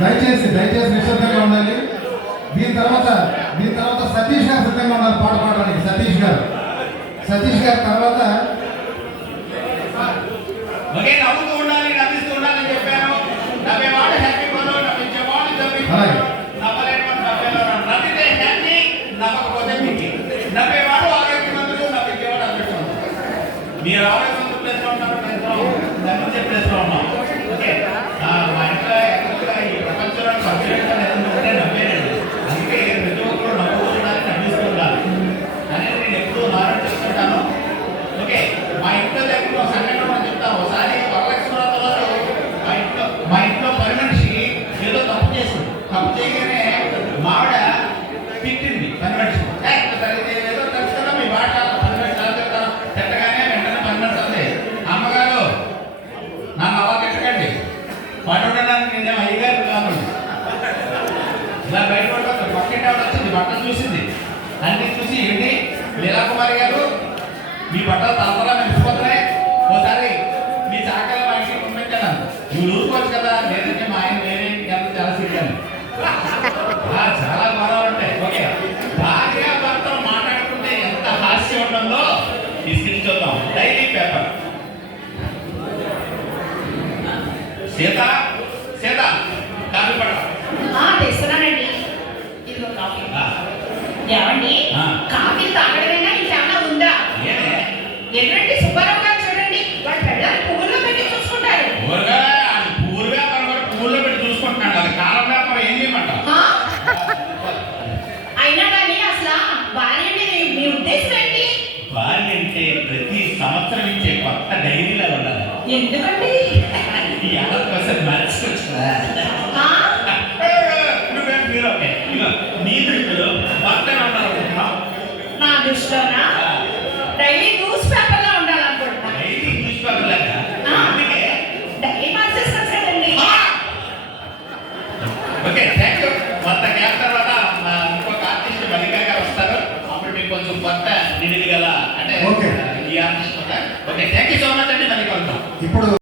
దయచేసి నిశ్శబ్దంగా ఉండాలి. దీని తర్వాత సతీష్ గారు సిద్ధంగా ఉన్నారు పాట పాడడానికి. సతీష్ గారు తర్వాత నవ్వుతూ ఉండాలి, నవ్విస్తూ ఉండాలని చెప్పాను. నవ్వేవాడు హ్యాపీ పడు, నవ్వించేవాడు నవ్వితే హ్యాపీ, నవ్వకపోతే మీకు నవ్వేవాడు ఆరోగ్యవంతుడు, నవ్వించేవాడు అదృష్టవంతుడు. మీరు ఆరోగ్యవంతుడు ప్లేస్లో ఉంటారు, నవ్వించే ప్లేస్లో ఉన్నాం. ఓకే, మా ఇంట్లో ఈ ప్రపంచంలో నవ్వేనంటే నవ్వేనండి. అందుకే ప్రతి ఒక్కరు నవ్వుతూ ఉండాలి, నవ్విస్తూ ఉండాలి అనేది నేను ఎప్పుడూ నారాయణ చెప్తుంటాను. ఓకే, మా ఇంట్లో దగ్గర ఒక సంఘటన చెప్తాను. ఒకసారి వరలక్ష్మీరావు మా ఇంట్లో పని మనిషి ఏదో తప్పు చేసింది. తప్పు చేయగానే మావిడ తిట్టింది పని మనిషి. ఏదో తెలుసుకున్నా మీ భాష పని మనిషి చెప్తాను. తిట్టగానే వెంటనే పని మనిషి ఉంది, అమ్మగారు నన్ను అలా తిట్టకండి, పని ఉండడానికి నేనేం అయ్యగారు కాదు. ఇలా బయటపడిపోతాను. పక్కింటి ఆవిడ వచ్చింది, బట్టలు చూసింది. అన్ని చూసి ఏంటి లీలాకుమారి గారు మీ బట్టలు తలతలా మెరిసిపోతున్నాయి, ఒకసారి మీ చాకలి మా ఇంటికి పంపించాను. నువ్వు ఊరుకోవచ్చు కదా. లేదంటే మా ఆయన వేరే ఇంటికి ఎంత చాలా సిగ్గాను. చాలా గొడవలు ఉంటాయి. ఓకే, భార్య భర్తలు మాట్లాడుకుంటే ఎంత హాస్యం ఉంటుందో తీసుకుని చూద్దాం. Daily paper. సీత కాఫీ పడ తెస్తున్నానండి. ఇదిగో కాఫీ. ఏమండి, కాఫీ తాగడమైనా ఇంకేమన్నా ఉందా? ఎటువంటి సుబ్బారావు గారు చూడండి, వాళ్ళ పిల్లలు పువ్వుల్లో పెట్టి చూసుకుంటారు. పువ్వుల వ్యాపారం కూడా పువ్వుల్లో పెట్టి చూసుకుంటున్నాడు. అది కాలం వ్యాపారం ఏం చేయమంట. అయినా కానీ అసలు భార్య అంటే మీ ఉద్దేశం ఏంటి? భార్య అంటే ప్రతి సంవత్సరం ఇచ్చే కొత్త డైరీలో ఉండాలి. ఎందుకండి? ఈ ఏడాది కోసం మర్చిపోవచ్చురా. మీరు ఓకే, నీ దృష్టిలో భర్త ఉండాలనుకుంటున్నాం. నా దృష్టిలోనా డైలీ న్యూస్ పేపర్లో ఉండాలనుకుంటున్నా. డైలీ న్యూస్ పేపర్ లాగా. అందుకే డైలీ మార్చేస్తాను కదండి. Okay, thank you. కొత్త గ్యాప్ తర్వాత ఇంకొక ఆర్టిస్ట్ మల్లికా గారు వస్తారు. అప్పుడు మీకు కొంచెం కొత్త నిడిది గల అంటే ఈ artist. Okay, thank you so much అండి. మళ్ళీ కలుద్దాం. ఇప్పుడు